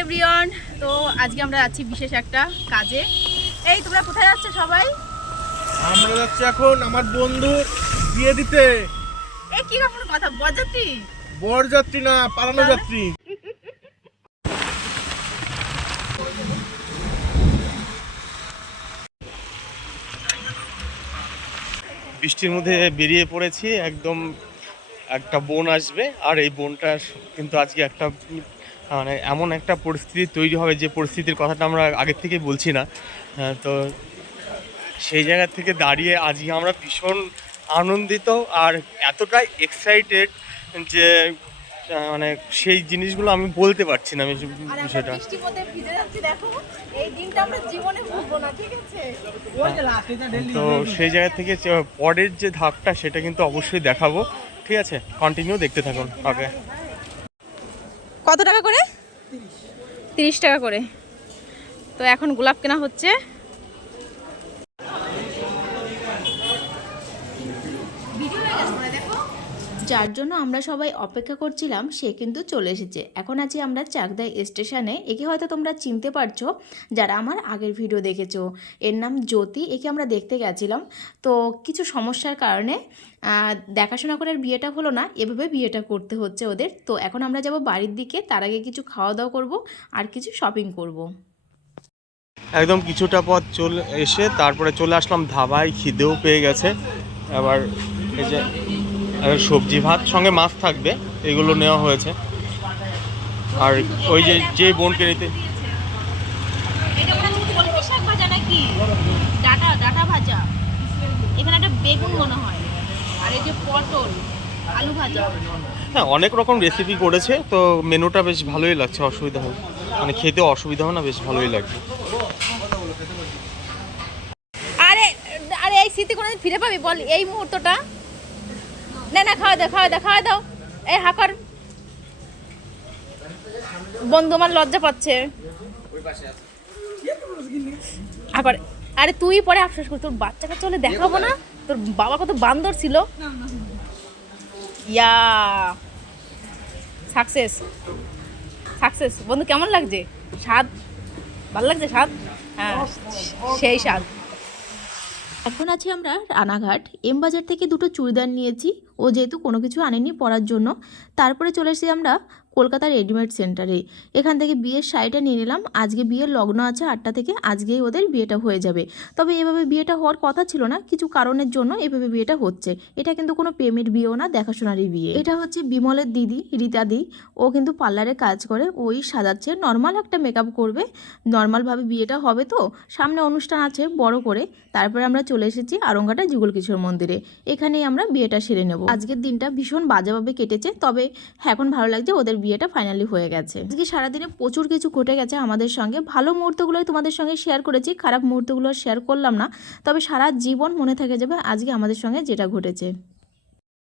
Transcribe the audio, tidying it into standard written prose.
Everyone, তো আজকে আমরা যাচ্ছি বিশেষ একটা কাজে। এই তোমরা কোথায় যাচ্ছ সবাই? আমরা যাচ্ছি এখন আমার বন্ধুর বিয়ে দিতে। এই কি রকম কথা, বরযাত্রী? বরযাত্রী না, পালানো যাত্রী। বৃষ্টির মধ্যে বেরিয়ে পড়েছি একদম। একটা বোন আসবে, আর এই বোনটা কিন্তু আজকে একটা মানে এমন একটা পরিস্থিতি তৈরি হবে যে পরিস্থিতির কথাটা আমরা আগের থেকেই বলছি না। তো সেই জায়গা থেকে দাঁড়িয়ে আজকে আমরা ভীষণ আনন্দিত আর এতটাই এক্সাইটেড যে মানে সেই জিনিসগুলো আমি বলতে পারছি না। আমি বিষয়টা বৃষ্টির মধ্যে ভিজে যাচ্ছি, দেখো এই দিনটা আমরা জীবনে ভুলবো না, ঠিক আছে? তো সেই জায়গা থেকে পরের যে ধাপটা সেটা কিন্তু অবশ্যই দেখাবো, ঠিক আছে? কন্টিনিউ দেখতে থাকুন। ওকে, কত টাকা করে? 30 টাকা করে। তো এখন গোলাপ কেনা হচ্ছে। যার জন্য আমরা সবাই অপেক্ষা করছিলাম সে কিন্তু চলে এসেছে। এখন আছি আমরা চাকদা স্টেশনে। একে হয়তো তোমরা চিনতে পারছো যারা আমার আগের ভিডিও দেখেছো। এর নাম জ্যোতি। একে আমরা দেখতে গেছিলাম, তো কিছু সমস্যার কারণে দেখাশোনা করে বিয়েটা হলো না, এভাবে বিয়েটা করতে হচ্ছে ওদের। তো এখন আমরা যাব বাড়ির দিকে, তার আগে কিছু খাওয়া দাওয়া করব আর কিছু শপিং করব। একদম কিছুটা পথ চলে এসে তারপরে চলে আসলাম ধাবায়। খিদেও পেয়ে গেছে। আবার এই যে সবজি ভাত সঙ্গে মাছ থাকবে, এগুলো নেওয়া হয়েছে। আর ওই যে বোনকে নিতে এটা মনে হচ্ছে কলমি শাক ভাজা নাকি ডাটা ভাজা। এখানে একটা বেগুন মনে হয়, আর এই যে পটল আলু ভাজা। হ্যাঁ, অনেক রকম রেসিপি করেছে, তো মেনুটা বেশ ভালোই লাগছে। অসুবিধা হবে মানে খেতে অসুবিধা হবে না, বেশ ভালোই লাগছে। আরে আরে এই স্মৃতি কোনোদিন ফিরে পাবি বল? এই মুহূর্তটা না খাওয়া দাও। এই হাকর বন্ধু আমার লজ্জা পাচ্ছে। আবার আরে তুই পরে আফসোস কর, তোর বাচ্চাকে চলে দেখাবো না? তোর বাবা কত বান্দর ছিল। ইয়া সাকসেস বন্ধু, কেমন লাগছে? স্বাদ ভালো লাগছে? স্বাদ, হ্যাঁ সেই স্বাদ। এখন আছি আমরা রানাঘাট। এম বাজার থেকে দুটো চুড়িদার নিয়েছি, ও যেহেতু কোনো কিছু আনেনি পরার জন্য। তারপরে চলে এসেছি আমরা কলকাতার রেডিমেড সেন্টারে। এখান থেকে বিয়ের শাড়িটা নিয়ে নিলাম। আজকে বিয়ের লগ্ন আছে 8টা থেকে, আজকেই ওদের বিয়েটা হয়ে যাবে। তবে এভাবে বিয়েটা হওয়ার কথা ছিল না, কিছু কারণের জন্য এভাবে বিয়েটা হচ্ছে। এটা কিন্তু কোনো প্রেমের বিয়েও না, দেখাশোনারই বিয়ে। এটা হচ্ছে বিমলের দিদি রীতাদি। ও কিন্তু পার্লারে কাজ করে, ওই সাজাচ্ছে। নর্মাল একটা মেকআপ করবে, নর্মালভাবে বিয়েটা হবে। তো সামনে অনুষ্ঠান আছে বড় করে। তারপরে আমরা চলে এসেছি আরংঘাটা যুগল কিশোর মন্দিরে। এখানেই আমরা বিয়েটা সেরে নেব। আজকের দিনটা ভীষণ বাজেভাবে কেটেছে, তবে এখন ভালো লাগছে, ওদের বিয়েটা ফাইনালি হয়ে গেছে। আজকে সারাদিনে প্রচুর কিছু ঘটে গেছে আমাদের সঙ্গে। ভালো মুহূর্তগুলোই তোমাদের সঙ্গে শেয়ার করেছি, খারাপ মুহূর্তগুলো শেয়ার করলাম না। তবে সারা জীবন মনে থেকে যাবে আজকে আমাদের সঙ্গে যেটা ঘটেছে।